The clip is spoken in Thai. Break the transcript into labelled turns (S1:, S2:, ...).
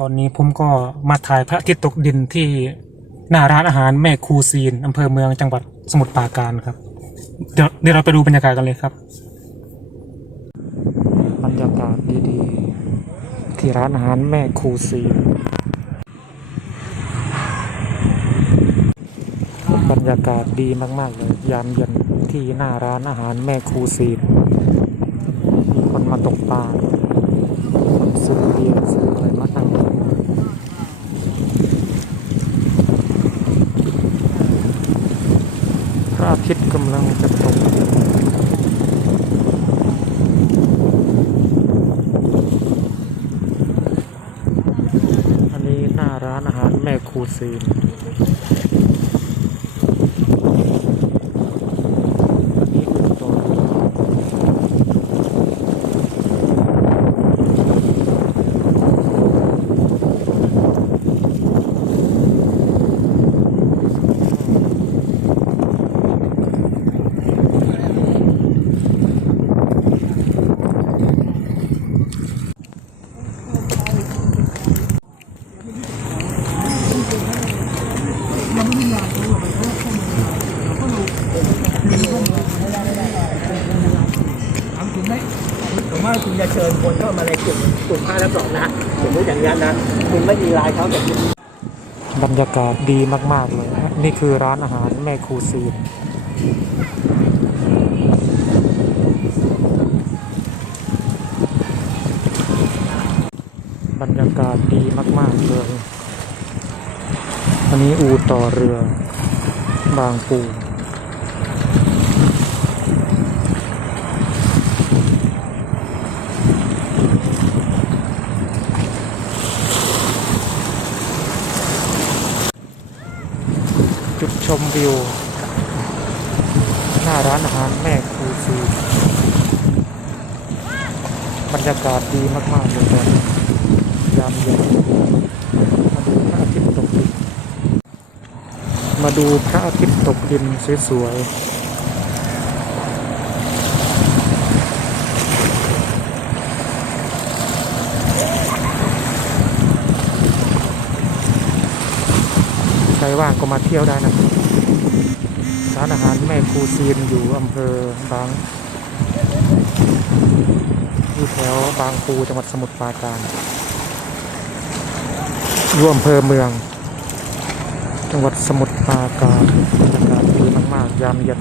S1: ตอนนี้ผมก็มาถ่ายพระอาทิตย์ตกดินที่หน้าร้านอาหารแม่ครูซีนอำเภอเมืองจังหวัดสมุทรปราการครับ เดี๋ยวเดี๋ยวเราไปดูบรรยากาศกันเลยครับ บรรยากาศดีๆ ที่ร้านอาหารแม่ครูซีนบรรยากาศดีมากๆเลยยามเย็นที่หน้าร้านอาหารแม่ครูซีนมีคนมาตกปลาคนซื้อเบียร์ซื้อะมาตั้งพ ระอาทิตย์กำลังจะตกอันนี้หน้าร้านอาหารแม่ครูซีนอันนี้คือตัวเรือ
S2: ถามคุณไหม ผมว่าคุณจะเชิญคนเข้ามาในกลุ่มกลุ่มห้าและสองนะสมมติอย่างนี้นนะคุณไม่มีลน์เขาแต่คุณ
S1: บรรยากาศดีมากๆเลยนะนี่คือร้านอาหารแม่ครูซีนบรรยากาศดีมาก ๆ เลย อันนี้อูต่อเรือ บางปูจุดชมวิว หน้าร้านอาหารแม่ครูซีบรรยากาศดีมาก ๆ เลยตอนนี้ยามเย็นมาดูพระอาทิตย์ตกดิน มาดูพระอาทิตย์ตกดินสวยๆ ใครว่างก็มาเที่ยวได้นะร้านอาหารแม่ครูซีนอยู่อำเภอบางอยู่แถวบางปูจังหวัดสมุทรปราการอยู่อำเภอเมือง จังหวัดสมุทรปราการบรรยากาศดีมากๆ ยามเย็น